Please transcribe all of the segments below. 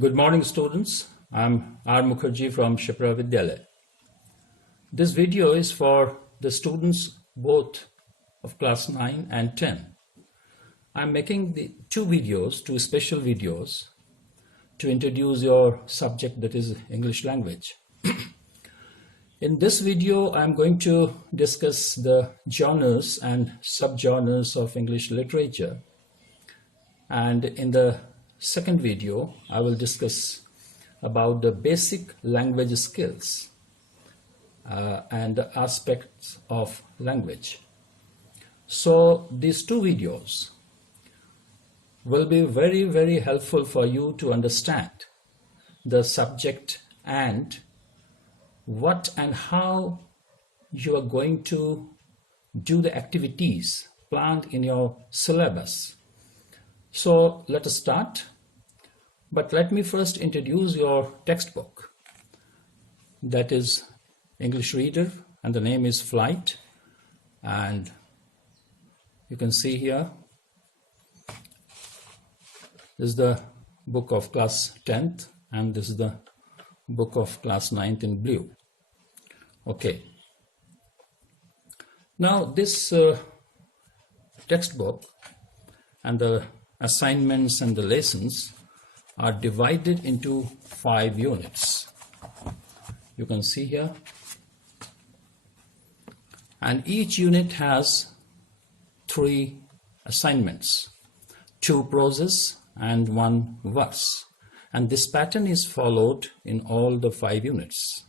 Good morning, students. I'm R.Mukharjee from Shipra Vidyalaya. This video is for the students both of Class 9 and 10. I'm making the two special videos to introduce your subject, that is English language. In this video, I'm going to discuss the genres and subgenres of English literature. And in the second video, I will discuss about the basic language skills and the aspects of language. So these two videos will be very, very helpful for you to understand the subject and what and how you are going to do the activities planned in your syllabus. So let us start, but let me first introduce your textbook. That is English Reader, and the name is Flight, and you can see here this is the book of Class 10th and this is the book of Class 9th in blue. Okay, now this textbook and the assignments and the lessons are divided into 5 units. You can see here, and each unit has 3 assignments, 2 proses and 1 verse, and this pattern is followed in all the 5 units,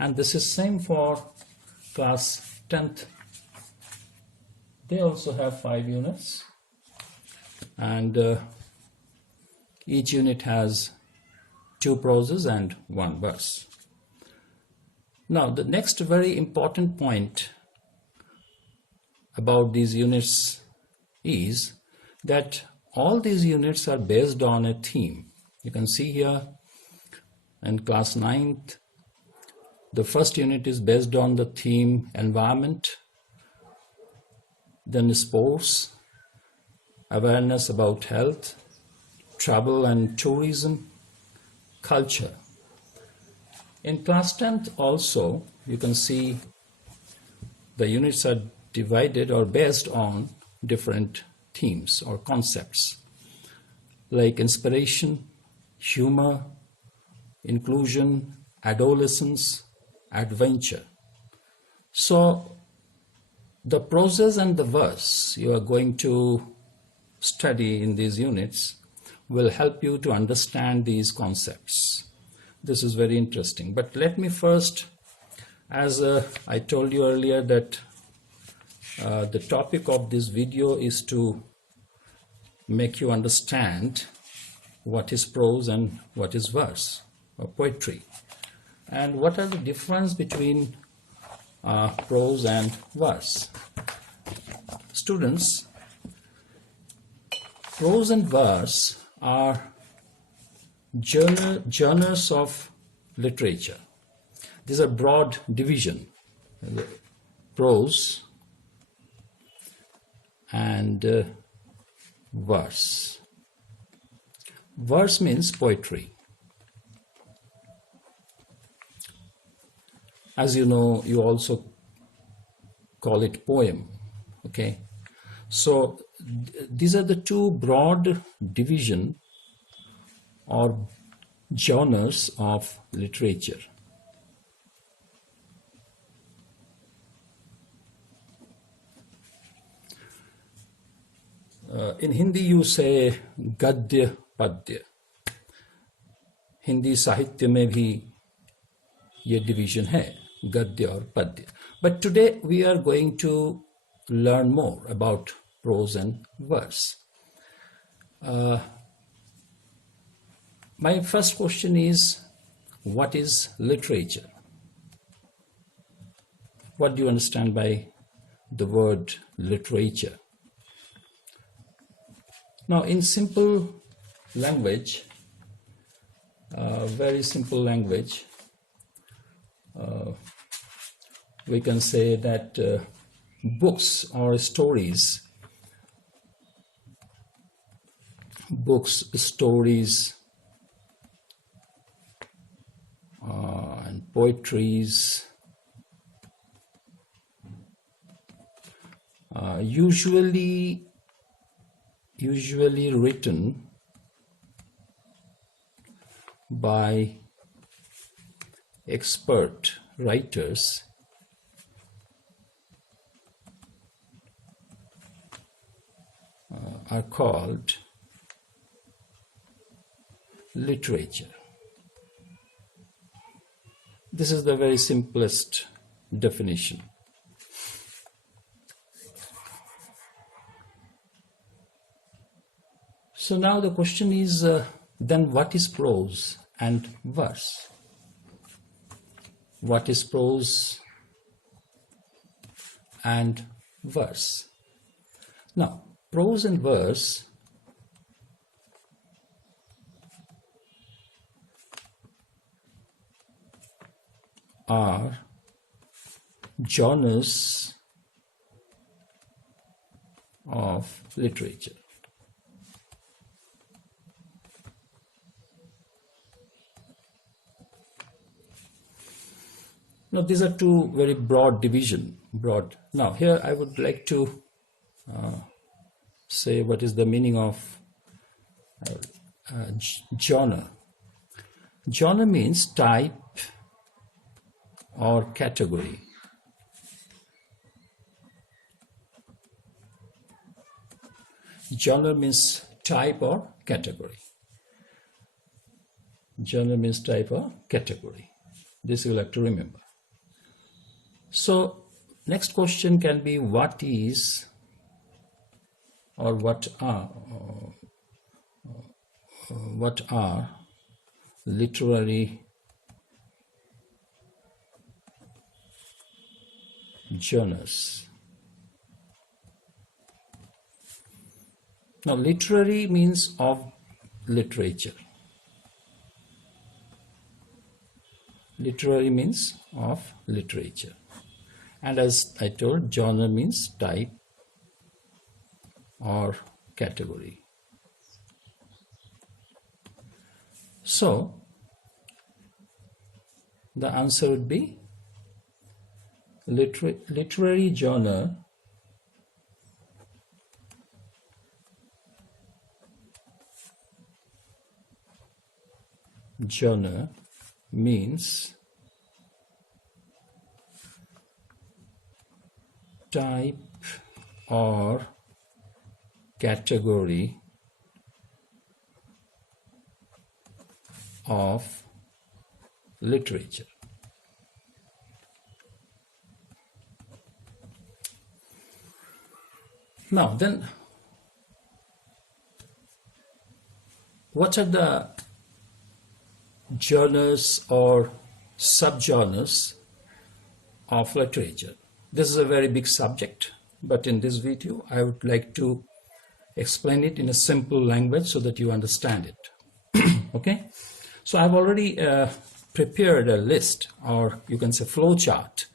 and this is same for Class 10th. They also have 5 units, and each unit has 2 proses and 1 verse. Now the next very important point about these units is that all these units are based on a theme. You can see here in Class 9th, the first unit is based on the theme environment, then sports, awareness about health, travel and tourism, culture. In Class 10th also, you can see the units are divided or based on different themes or concepts like inspiration, humor, inclusion, adolescence, adventure. So the prose and the verse you are going to study in these units will help you to understand these concepts. This is very interesting. But let me first, as I told you earlier, that the topic of this video is to make you understand what is prose and what is verse or poetry, and what are the difference between prose and verse. Students, prose and verse are genres of literature. These are broad division, prose and verse. Verse means poetry. As you know, you also call it poem. Okay, so these are the two broad division or genres of literature. In Hindi you say gadya padya. Hindi साहित्य में भी ये division है, gadya और padya. But today we are going to learn more about prose and verse. My first question is, what is literature? What do you understand by the word literature? Now, in simple language, very simple language, we can say that books or stories books, stories, poetries usually written by expert writers are called literature. This is the very simplest definition. So now the question is, then what is prose and verse? What is prose and verse? Now, prose and verse are genres of literature. Now, these are two very broad division. Now, here I would like to say what is the meaning of genre. Genre means type or category. Genre means type or category. Genre means type or category. This you will have to remember. So, next question can be what is or what are literary genres? Now, literary means of literature. Literary means of literature. And as I told, genre means type or category. So, the answer would be literary genre means type or category of literature. Now then, what are the genres or subgenres of literature? This is a very big subject, but in this video I would like to explain it in a simple language so that you understand it. Okay, so I've already prepared a list, or you can say flow chart,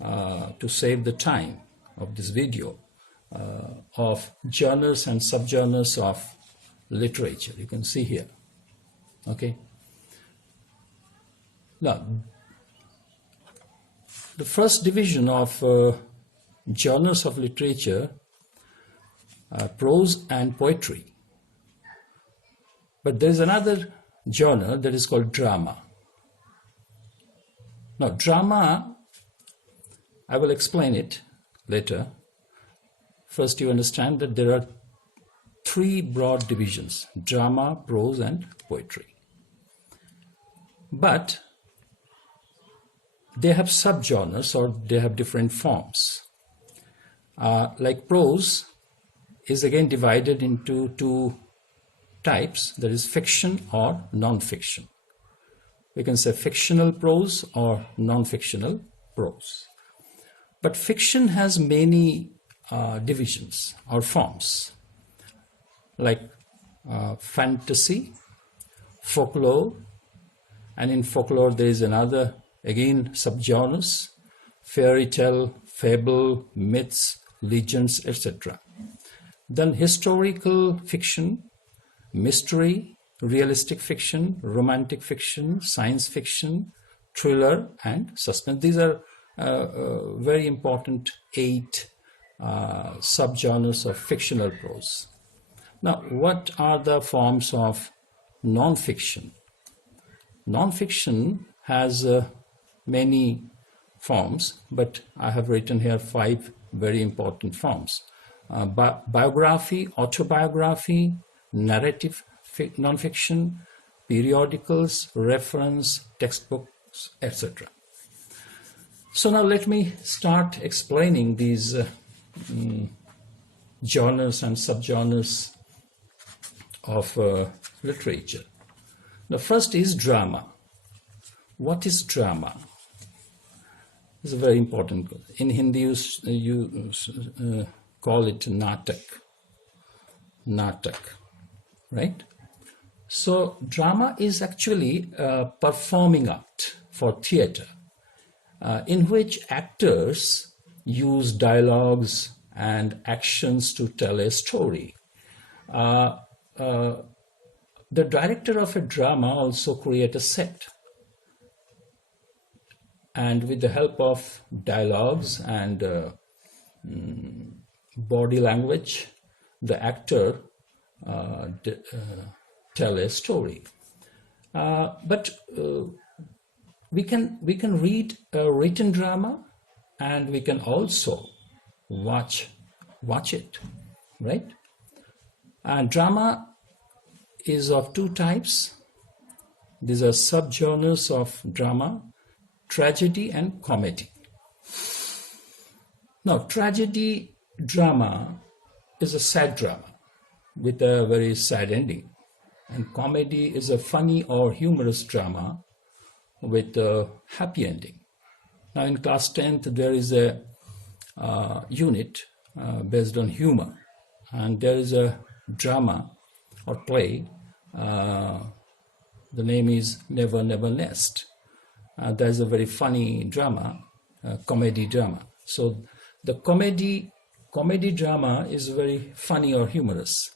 to save the time of this video, of genres and subgenres of literature. You can see here. Okay, now the first division of genres of literature are prose and poetry. But there is another genre that is called drama. Now, drama, I will explain it later. First, you understand that there are three broad divisions: drama, prose, and poetry. But they have subgenres, or they have different forms. Like prose is again divided into two types, that is fiction or non-fiction. We can say fictional prose or non-fictional prose. But fiction has many divisions or forms, like fantasy, folklore, and in folklore there is another, again, subgenres: fairy tale, fable, myths, legends, etc. Then historical fiction, mystery, realistic fiction, romantic fiction, science fiction, thriller, and suspense. These are very important 8 subgenres of fictional prose. Now, what are the forms of non-fiction? Non-fiction has many forms, but I have written here 5 very important forms. Biography, autobiography, narrative non-fiction, periodicals, reference, textbooks, etc. So now let me start explaining these genres and subgenres of literature. The first is drama. What is drama? It's a very important. In Hindi, you call it natak. Natak, right? So drama is actually a performing art for theatre, in which actors use dialogues and actions to tell a story. The director of a drama also creates a set, and with the help of dialogues and body language, the actor tell a story. But we can read a written drama, and we can also watch it, right? And drama is of 2 types. These are subgenres of drama: tragedy and comedy. Now, tragedy drama is a sad drama with a very sad ending, and comedy is a funny or humorous drama with a happy ending. Now, in class 10th, there is a unit based on humor, and there is a drama or play. The name is Never Never Nest. There's a very funny drama, comedy drama. So the comedy drama is very funny or humorous.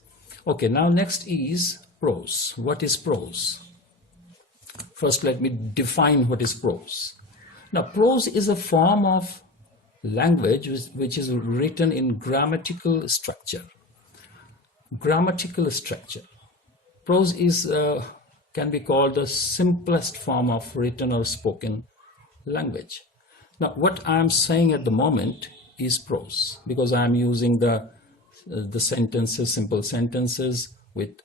Okay, now next is prose. What is prose? First, let me define what is prose. Now, prose is a form of language which is written in grammatical structure. Grammatical structure. Prose is can be called the simplest form of written or spoken language. Now, what I'm saying at the moment is prose, because I'm using the sentences, simple sentences with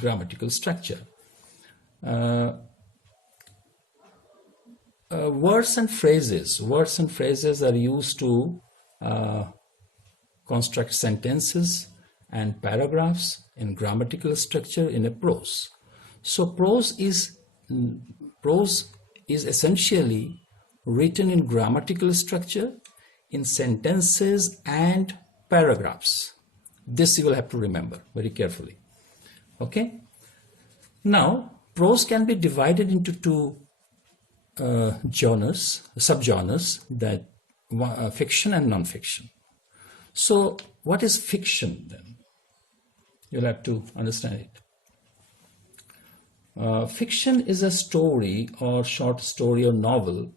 grammatical structure. Words and phrases are used to construct sentences and paragraphs in grammatical structure in a prose. So prose is essentially written in grammatical structure in sentences and paragraphs. This you will have to remember very carefully. Okay? Now, prose can be divided into 2 subgenres, that fiction and non-fiction. So what is fiction then? You'll have to understand it. Fiction is a story or short story or novel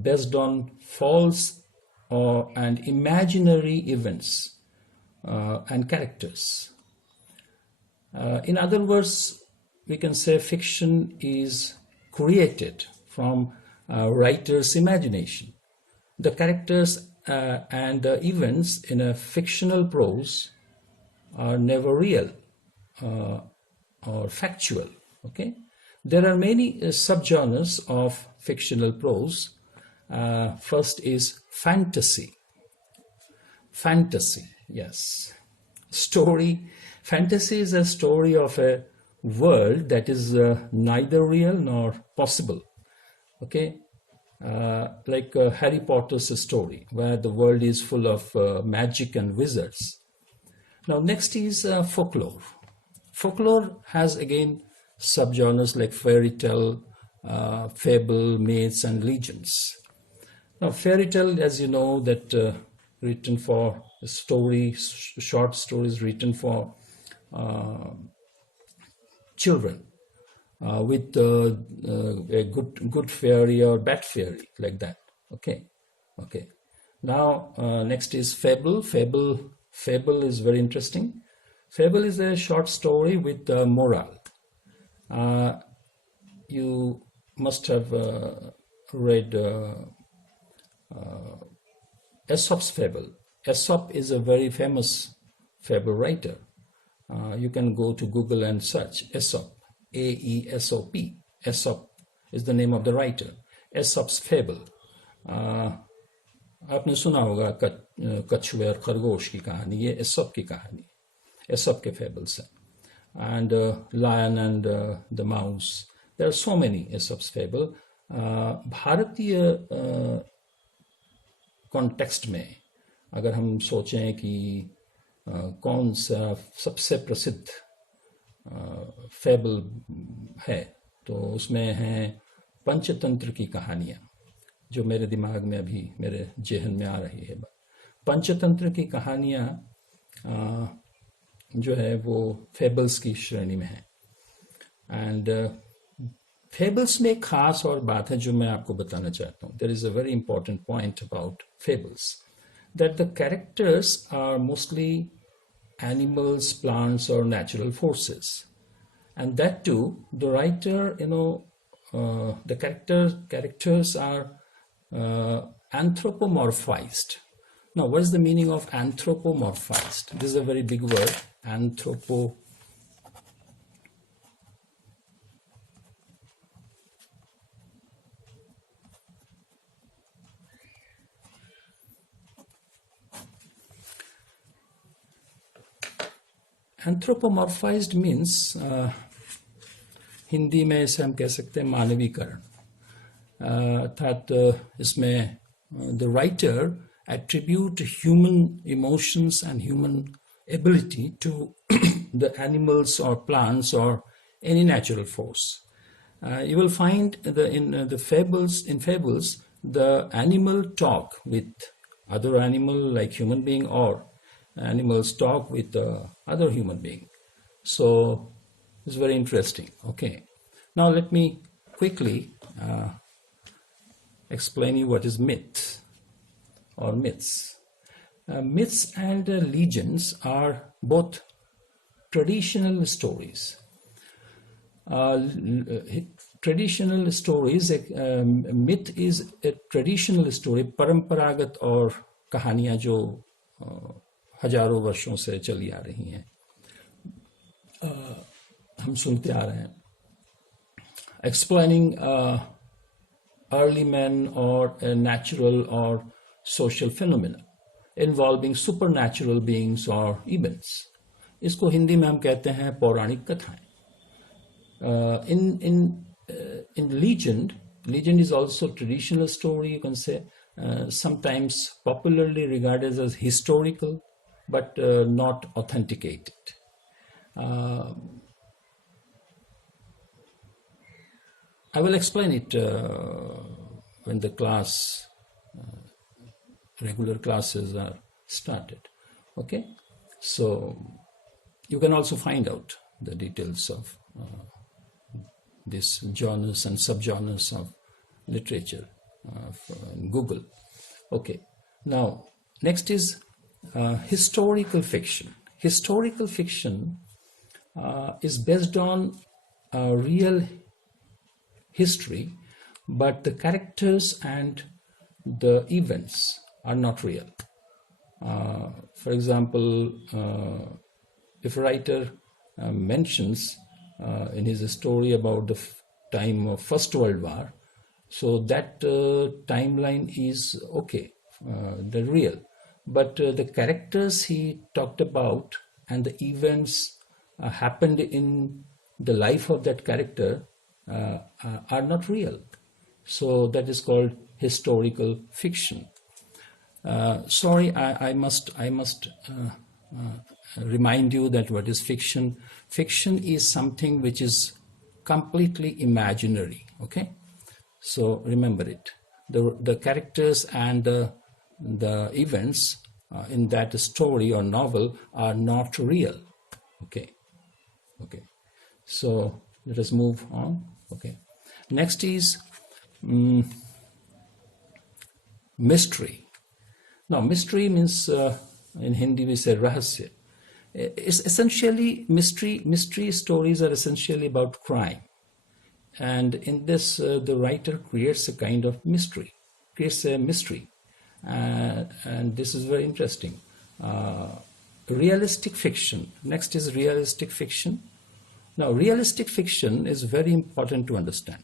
based on false and imaginary events and characters. In other words, we can say fiction is created from a writer's imagination. The characters and the events in a fictional prose are never real or factual. Okay, there are many subgenres of fictional prose. First is fantasy. Fantasy, yes. Story. Fantasy is a story of a world that is neither real nor possible. Okay, like Harry Potter's story, where the world is full of magic and wizards. Now, next is folklore. Folklore has again subgenres like fairy tale, fable, myths, and legends. Now, fairy tale, as you know, that written for short stories written for children. with a good fairy or bad fairy, like that. Okay. Now next is fable. Fable is very interesting. Fable is a short story with moral. You must have read Aesop's fable. Aesop is a very famous fable writer. You can go to Google and search Aesop, Aesop. Aesop is the name of the writer. Aesop's fable. आपने सुना होगा कछुए और खरगोश की कहानी. ये Aesop की कहानी, एसॉप के फेबल्स हैं. And lion and the mouse. There are so many Aesop's fable. भारतीय कॉन्टेक्स्ट में अगर हम सोचें कि कौन सा सबसे प्रसिद्ध फेबल है, तो उसमें हैं पंचतंत्र की कहानियाँ, जो मेरे दिमाग में अभी मेरे जेहन में आ रही है. पंचतंत्र की कहानियाँ जो है वो फेबल्स की श्रेणी में है. एंड फेबल्स में एक खास और बात है जो मैं आपको बताना चाहता हूँ. There is a very important point about fables, that the characters are mostly animals, plants, or natural forces, and that too the writer, the characters are anthropomorphized. Now, what is the meaning of anthropomorphized? This is a very big word. Anthropomorphized means Hindi में इसे हम कह सकते हैं मानवीकरण. अर्थात इसमें the writer attribute human emotions and human ability to the animals or plants or any natural force. You will find in fables, the animal talk with other animal like human being, or animals talk with other human being. So it's very interesting. Okay, now let me quickly explain you what is myth or myths. Myths and legends are both traditional stories. Traditional stories, myth is a traditional story, परंपरागत और कहानियाँ जो हजारों वर्षों से चली आ रही हैं, हम सुनते आ रहे हैं. Explaining early men or a natural or social phenomena involving supernatural beings or events. इसको हिंदी में हम कहते हैं पौराणिक कथाएं. In legend is also traditional story, you can say, sometimes popularly regarded as historical, but not authenticated. I will explain it when the regular classes are started. Okay, so you can also find out the details of this genres and subgenres of literature in Google. Okay, now next is historical fiction. Historical fiction is based on real history, but the characters and the events are not real. For example, if a writer mentions in his story about the time of First World War, so that timeline is okay, they're real. But the characters he talked about and the events happened in the life of that character are not real. So that is called historical fiction. Sorry, I must remind you that what is fiction. Fiction is something which is completely imaginary. Okay, so remember it. The characters and the events in that story or novel are not real. Okay. So Let us move on. Okay. Next is mystery. Now, mystery means in Hindi we say rahasya. It's essentially mystery stories are essentially about crime. And in this, the writer creates a kind of mystery, creates a mystery. And this is very interesting. Realistic fiction. Next is realistic fiction. Now, realistic fiction is very important to understand.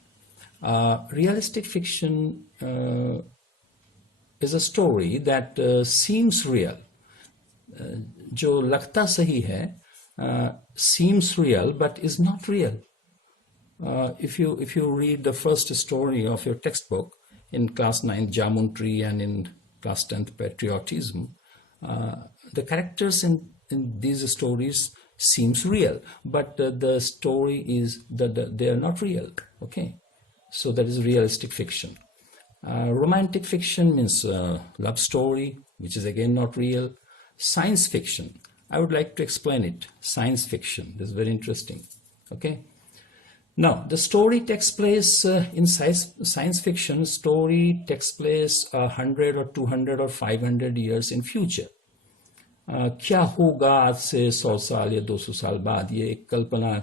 Realistic fiction is a story that seems real. जो लगता सही है, seems real but is not real. If you read the first story of your textbook in Class-9 Geometry and in Class-10 Patriotism, the characters in these stories seems real, but the story is that they are not real. Okay, so that is realistic fiction. Romantic fiction means love story, which is again not real. Science fiction, I would like to explain it. Science fiction, this is very interesting. Okay. Now, the story takes place in science fiction. Story takes place 100 or 200 or 500 years in future. क्या होगा आज से 100 साल या 200 साल बाद, ये एक कल्पना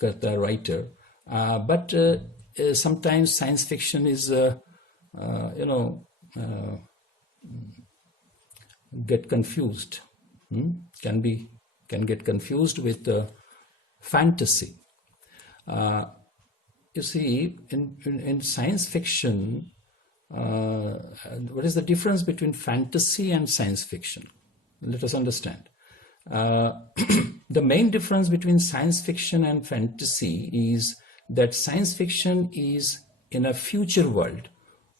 करता है writer. But sometimes science fiction is get confused. Can get confused with fantasy. You see, in science fiction, what is the difference between fantasy and science fiction? Let us understand. The main difference between science fiction and fantasy is that science fiction is in a future world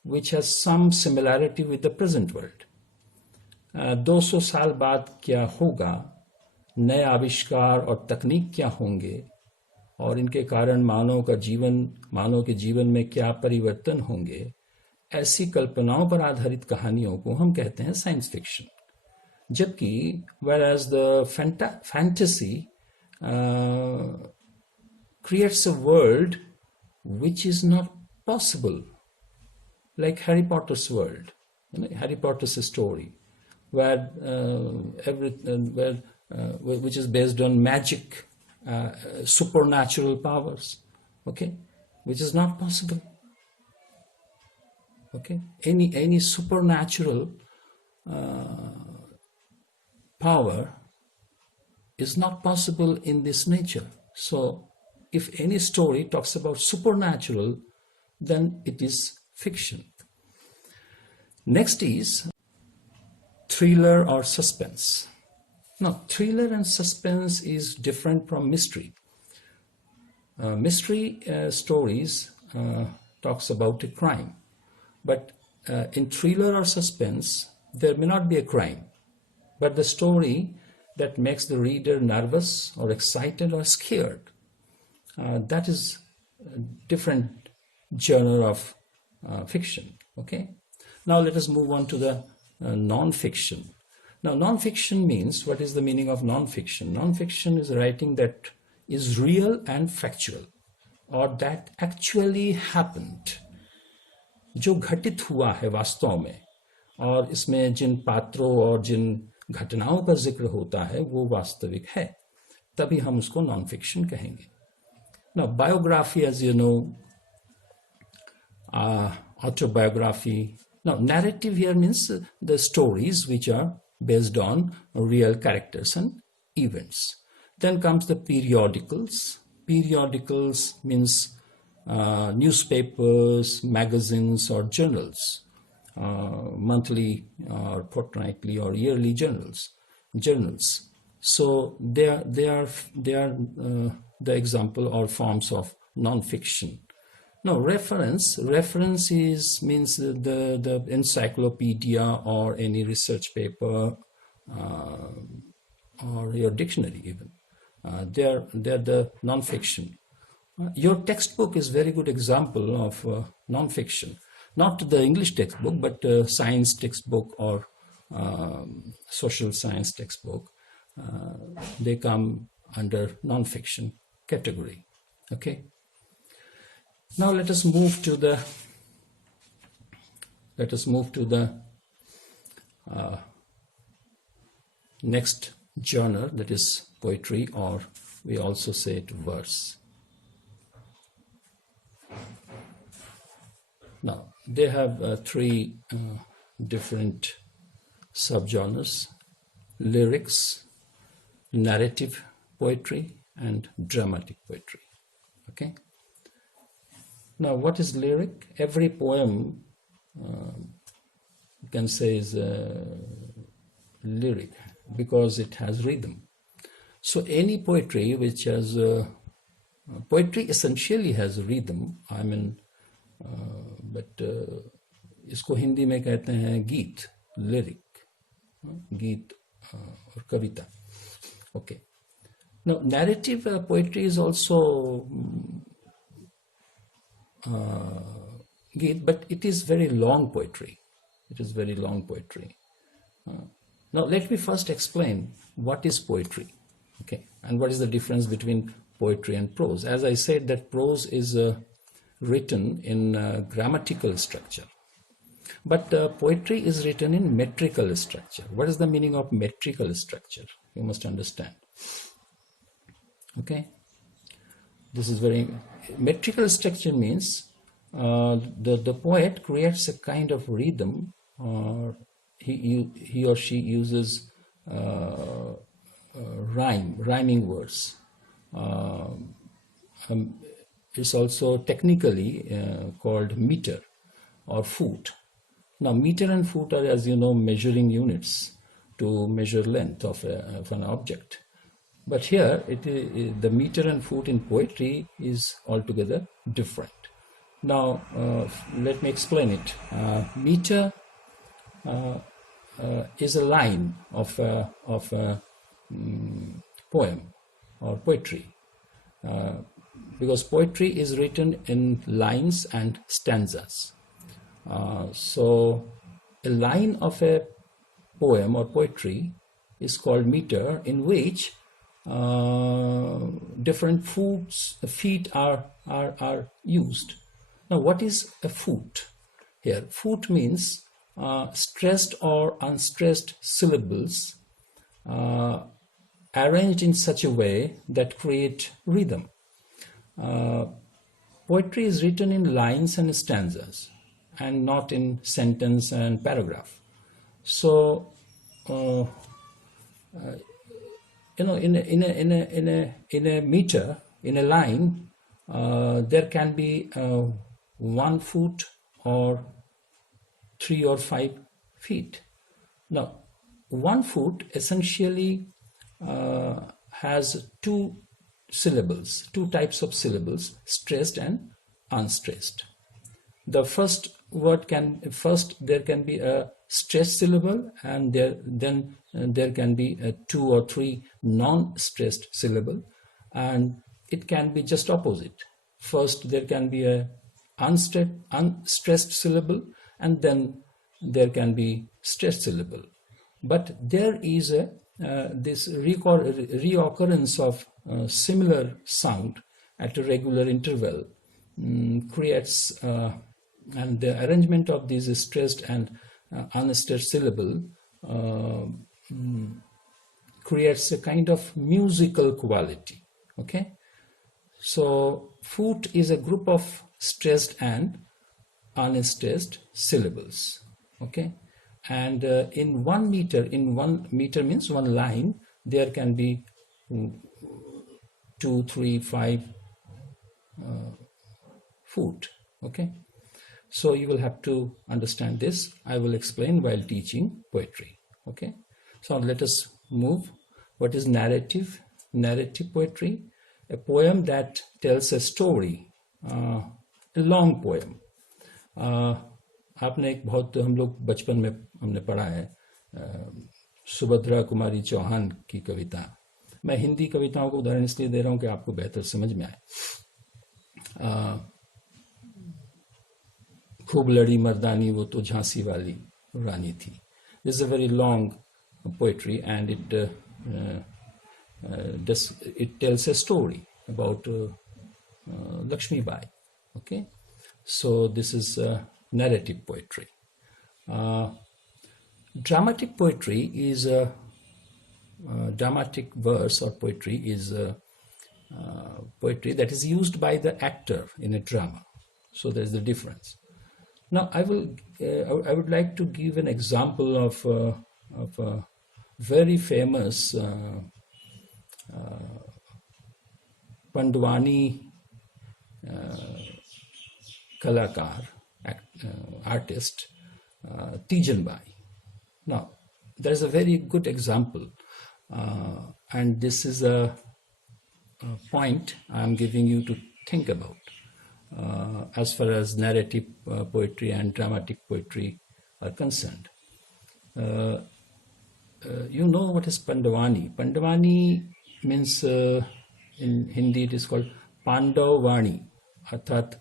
which has some similarity with the present world. 200 साल बाद क्या होगा, नए आविष्कार और तकनीक क्या होंगे, और इनके कारण मानव के जीवन में क्या परिवर्तन होंगे, ऐसी कल्पनाओं पर आधारित कहानियों को हम कहते हैं साइंस फिक्शन. जबकि whereas the fantasy creates a world which is not possible, like Harry Potter's world, Harry Potter's story, where which is based on magic, supernatural powers, okay, which is not possible. Okay, any supernatural power is not possible in this nature. So if any story talks about supernatural, then it is fiction. Next is thriller or suspense. Now, thriller and suspense is different from mystery. Mystery stories talks about a crime, but in thriller or suspense, there may not be a crime, but the story that makes the reader nervous or excited or scared. That is a different genre of fiction. Okay. Now let us move on to the non-fiction. Now, non-fiction means, what is the meaning of non-fiction? Non-fiction is writing that is real and factual, or that actually happened, जो घटित हुआ है वास्तव में, और इसमें जिन पात्रों और जिन घटनाओं का जिक्र होता है वो वास्तविक है, तभी हम उसको non-fiction कहेंगे. Now, biography, as you know, autobiography. Now, narrative here means the stories which are based on real characters and events. Then comes the periodicals. Periodicals means newspapers, magazines, or journals, monthly or fortnightly or yearly journals. So they are the example or forms of non-fiction. Now, reference means the encyclopedia or any research paper or your dictionary even. They're the non-fiction. Your textbook is very good example of non-fiction. Not the English textbook, but science textbook or social science textbook. They come under non-fiction category. Okay. Now let us move to the next genre, that is poetry, or we also say it verse. Now they have three different subgenres: lyrics, narrative poetry, and dramatic poetry. Okay. Now, what is lyric? Every poem, you can say, is lyric because it has rhythm. So any poetry which has poetry essentially has rhythm. I mean, but इसको हिंदी में कहते हैं गीत, lyric, गीत और कविता. Okay. Now, narrative poetry is also Geet, but it is very long poetry. It is very long poetry. Now, let me first explain what is poetry, okay, and what is the difference between poetry and prose. As I said, that prose is written in grammatical structure, but poetry is written in metrical structure. What is the meaning of metrical structure? You must understand. Okay, this is very metrical structure means the poet creates a kind of rhythm, or he or she uses rhyming words. It's also technically called meter or foot. Now, meter and foot are, as you know, measuring units to measure length of an object. But here, the meter and foot in poetry is altogether different. Now, let me explain it. Meter is a line of a poem or poetry, because poetry is written in lines and stanzas. So, a line of a poem or poetry is called meter, in which different feet are used. Now, what is a foot here? Foot means stressed or unstressed syllables arranged in such a way that create rhythm. Poetry is written in lines and stanzas, and not in sentence and paragraph. So, in a meter, in a line, there can be 1 foot or 3 or 5 feet. Now, 1 foot essentially has 2 syllables, 2 types of syllables, stressed and unstressed. The first there can be a stressed syllable, and then there can be 2 or 3 non-stressed syllable, and it can be just opposite. First there can be a unstressed syllable, and then there can be stressed syllable. But there is this reoccurrence of similar sound at a regular interval creates, and the arrangement of these stressed and unstressed syllable creates a kind of musical quality. Okay, so foot is a group of stressed and unstressed syllables. Okay, and in 1 meter, means 1 line, there can be 2, 3, 5 foot. Okay, so you will have to understand this. I will explain while teaching poetry. Okay, so let us move. What is narrative? Narrative poetry, a poem that tells a story, a long poem. आपने एक बहुत, हम लोग बचपन में हमने पढ़ा है सुभद्रा कुमारी चौहान की कविता. मैं हिंदी कविताओं को उदाहरण इसलिए दे रहा हूं कि आपको बेहतर समझ में आए. खूब लड़ी मर्दानी वो तो झांसी वाली रानी थी. This is a very long poetry, and it tells a story about Lakshmi Bai. Okay, so this is narrative poetry. Dramatic poetry is dramatic verse or poetry is poetry that is used by the actor in a drama. So there's the difference. Now I would like to give an example of a very famous Pandavani kalakar, artist, Tijanbai. Now, there's a very good example, and this is a point I'm giving you to think about as far as narrative poetry and dramatic poetry are concerned. You know what is Pandavani? Pandavani means in Hindi it is called Pandavani, अर्थात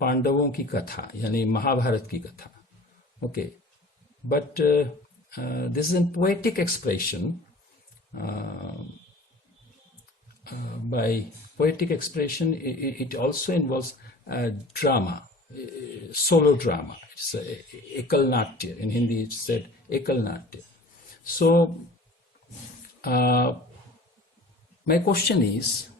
पांडवों की कथा यानी महाभारत की कथा. Okay, but this is a poetic expression. By poetic expression, it also involves drama, solo drama. It's ekal natya. In Hindi, it's said ekal natya. So, my question is,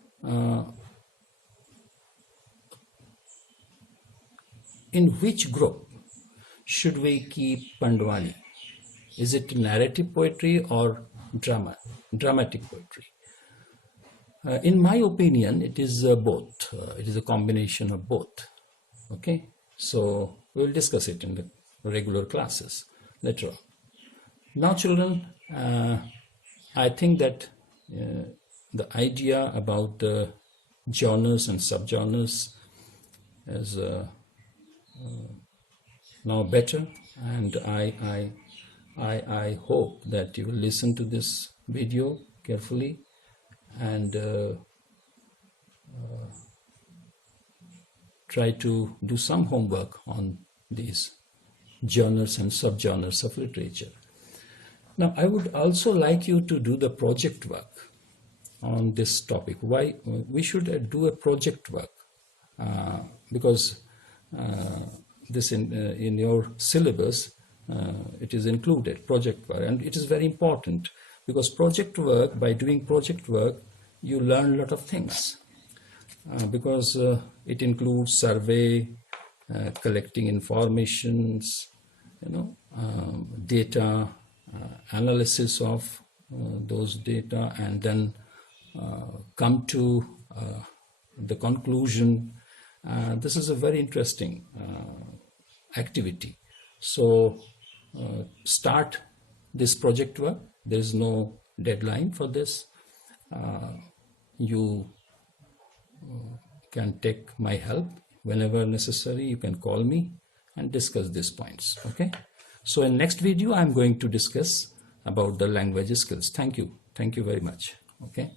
in which group should we keep Pandavani? Is it narrative poetry or dramatic poetry? In my opinion, it is both. It is a combination of both. Okay, so we will discuss it in the regular classes later on. Now, children, I think that the idea about the genres and subgenres is now better, and I hope that you will listen to this video carefully and try to do some homework on these genres and subgenres of literature. Now, I would also like you to do the project work on this topic. Why we should do a project work? Because this in your syllabus it is included, project work, and it is very important because project work, by doing project work, you learn a lot of things because it includes survey, collecting informations, data, analysis of those data, and then come to the conclusion. This is a very interesting activity. So start this project work. There is no deadline for this. You can take my help whenever necessary. You can call me and discuss these points. Okay. So in next video, I'm going to discuss about the language skills. Thank you. Thank you very much. Okay.